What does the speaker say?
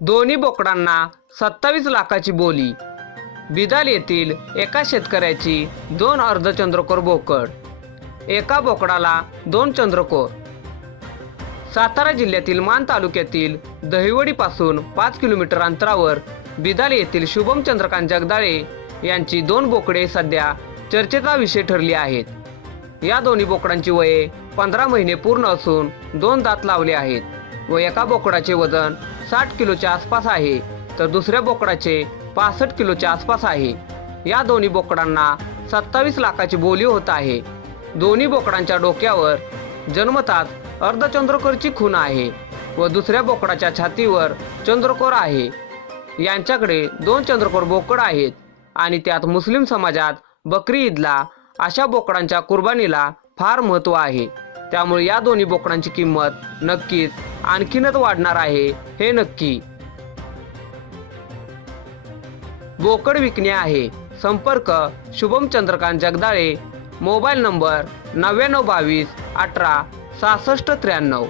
दोन्ही बोकडांना सत्तावीस लाखाची बोली. बिदाल येथील एका शेतकऱ्याची दोन अर्धचंद्रकोर बोकड. एका बोकडाला दोन चंद्रकोर. सातारा जिल्ह्यातील मान तालुक्यातील दहिवडीपासून पाच किलोमीटर अंतरावर बिदाल येथील शुभम चंद्रकांत जगदाळे यांची दोन बोकडे सध्या चर्चेचा विषय ठरली आहेत. या दोन्ही बोकडांची वये पंधरा महिने पूर्ण असून दोन दात लावले आहेत व एका बोकडाचे वजन साठ किलोच्या आसपास आहे. तर दुसऱ्या बोकडाचे पासष्ट किलोच्या आसपास आहे. या दोन्ही बोकडांना सत्तावीस लाखाची बोली होत आहे. दोन्ही बोकडांच्या डोक्यावर जन्मतात अर्धचंद्रकोरची खून आहे व दुसऱ्या बोकडाच्या छातीवर चंद्रकोर आहे. यांच्याकडे दोन चंद्रकोर बोकड आहेत आणि त्यात मुस्लिम समाजात बकरी ईदला अशा बोकडांच्या कुर्बानीला फार महत्त्व आहे. त्यामुळे या दोन्ही बोकडांची किंमत नक्कीच आणखीनच वाढणार आहे हे नक्की. बोकड विकणे आहे. संपर्क शुभम चंद्रकांत जगदाळे. मोबाईल नंबर नव्याण्णव बावीस अठरा सहासष्ट त्र्याण्णव.